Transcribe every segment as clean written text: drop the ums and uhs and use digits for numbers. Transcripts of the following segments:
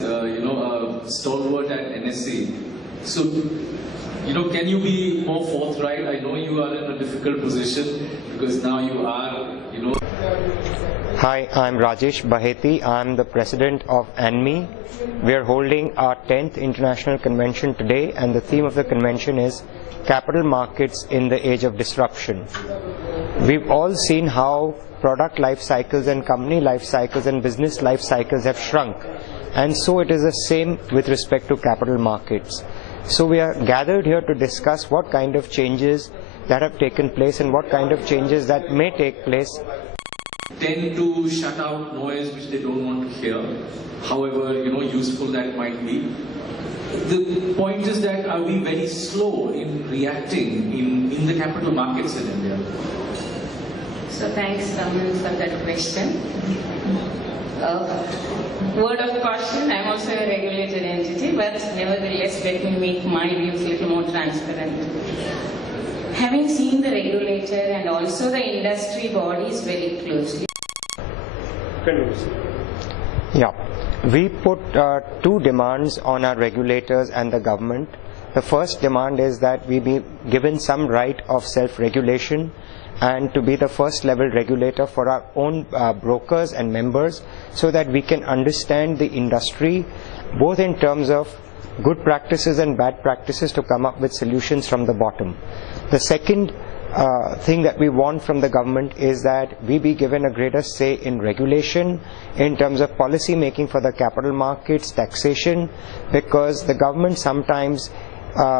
Stalwart at NSA. So, can you be more forthright? I know you are in a difficult position because now you are, Hi, I'm Rajesh Baheti. I'm the president of ANMI. We are holding our 10th international convention today, and the theme of the convention is Capital Markets in the Age of Disruption. We've all seen how product life cycles and company life cycles and business life cycles have shrunk. And so it is the same with respect to capital markets. So we are gathered here to discuss what kind of changes that have taken place and what kind of changes that may take place. Tend to shut out noise which they don't want to hear, however useful that might be. The point is that are we very slow in reacting in the capital markets in India? So thanks, Raman, for that question. Word of caution, I'm also a regulated entity, but nevertheless let me make my views a little more transparent. Having seen the regulator and also the industry bodies very closely. Yeah, we put two demands on our regulators and the government. The first demand is that we be given some right of self-regulation and to be the first level regulator for our own brokers and members, so that we can understand the industry both in terms of good practices and bad practices to come up with solutions from the bottom. The second thing that we want from the government is that we be given a greater say in regulation in terms of policy making for the capital markets, taxation, because the government sometimes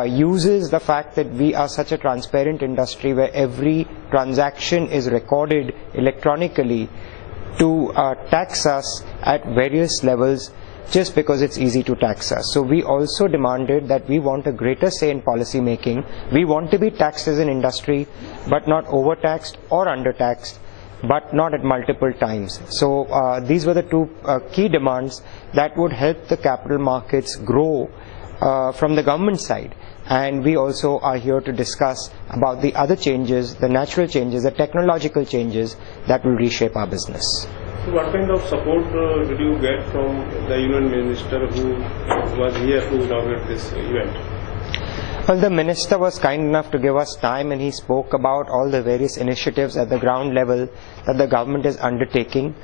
uses the fact that we are such a transparent industry where every transaction is recorded electronically to tax us at various levels just because it's easy to tax us. So we also demanded that we want a greater say in policy making. We want to be taxed as an industry, but not overtaxed or undertaxed, but not at multiple times. So these were the two key demands that would help the capital markets grow from the government side. And we also are here to discuss about the other changes, the natural changes, the technological changes that will reshape our business. So what kind of support did you get from the Union Minister who was here to inaugurate this event? Well, the Minister was kind enough to give us time, and he spoke about all the various initiatives at the ground level that the government is undertaking.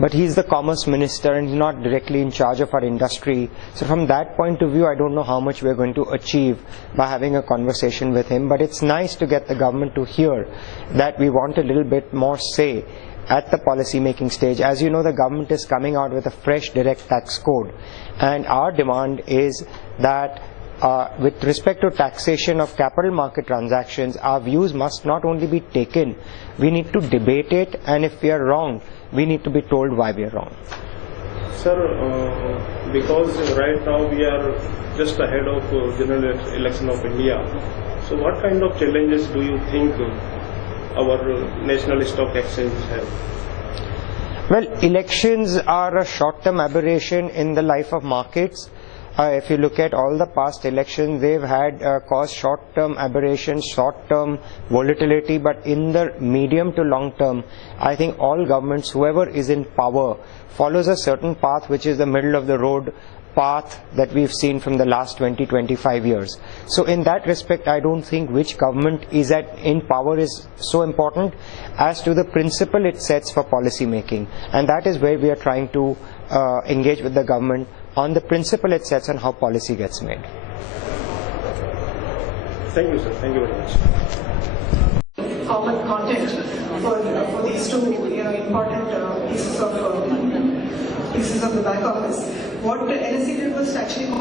But he's the Commerce Minister and he's not directly in charge of our industry. So from that point of view, I don't know how much we're going to achieve by having a conversation with him. But it's nice to get the government to hear that we want a little bit more say at the policy making stage. As you know, the government is coming out with a fresh direct tax code. And our demand is that with respect to taxation of capital market transactions, our views must not only be taken, we need to debate it, and if we are wrong, we need to be told why we are wrong. Sir, because right now we are just ahead of general election of India, so what kind of challenges do you think our national stock exchanges have? Well, elections are a short-term aberration in the life of markets. If you look at all the past elections, they've had caused short-term aberrations, short-term volatility, but in the medium to long term, I think all governments, whoever is in power, follows a certain path which is the middle of the road path that we've seen from the last 20-25 years. So in that respect, I don't think which government is in power is so important as to the principle it sets for policy making. And that is where we are trying to engage with the government on the principle it sets and how policy gets made. Thank you, sir. Thank you very much. Common content for these two important pieces of the back office. What the NSE did was actually